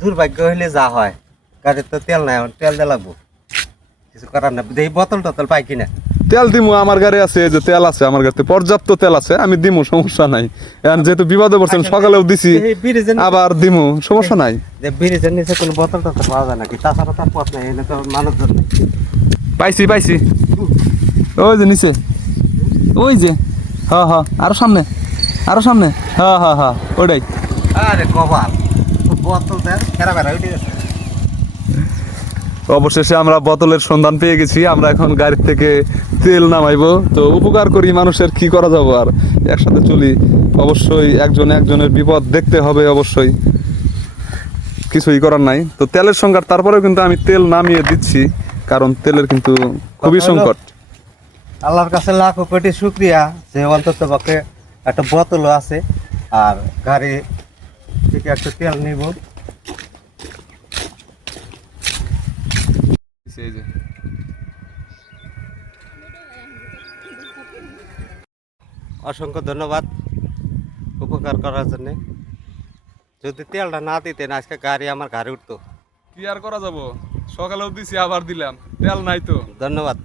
দুর্ভাগ্য হইলে যা হয়, গাড়ির তো তেল নাই, এখন তেল দিয়ে লাগবো, কিছু করার না। এই বোতল টোতল পাই কিনা? তেল দিমু, আমার গাড়ি আছে, এই যে তেল আছে আমার গাড়িতে, পর্যাপ্ত তেল আছে, আমি দিমু, সমস্যা নাই। এখন যেহেতু বিপদে পড়ছেন, সকালেও দিছি, আবার দিমু, সমস্যা নাই। যে ব্রিজের নিচে কোনো বোতল টোতল পাওয়া যায় নাকি? তাছাড়া তার পথ নাই, এনে তো মানুষজন নেই। পাইছি পাইছি, ওই যে নিচে, ওই যে, হ্যাঁ হ্যাঁ, আরো সামনে, আরো সামনে, হ্যাঁ হ্যাঁ হ্যাঁ, ওটাই। আরে কবাল, বোতল দেন খেরা বেড়া উঠে গেছে। অবশেষে আমরা বোতলের সন্ধান পেয়ে গেছি। আমরা এখন গাড়ির থেকে তেল নামাইবো। তো উপকার করি মানুষের, কি করা যাবো আর, একসাথে চলি। অবশ্যই একজন একজনের বিপদ দেখতে হবে, অবশ্যই কিছুই করার নাই। তো তেলের সংকট, তারপরেও কিন্তু আমি তেল নামিয়ে দিচ্ছি, কারণ তেলের কিন্তু খুবই সংকট। আল্লাহর কাছে লাখো কোটি শুক্রিয়া যে অন্তত পক্ষে একটা বোতলও আছে, আর গাড়ি থেকে একটা তেল নিব। এই যে অসংখ্য ধন্যবাদ উপকার করার জন্য। যদি তেলটা না দিতেন আজকে গাড়ি আমার ঘরে উঠতো। কি আর করা যাবো, সকালেও দিছি, আবার দিলাম, তেল নাই তো। ধন্যবাদ।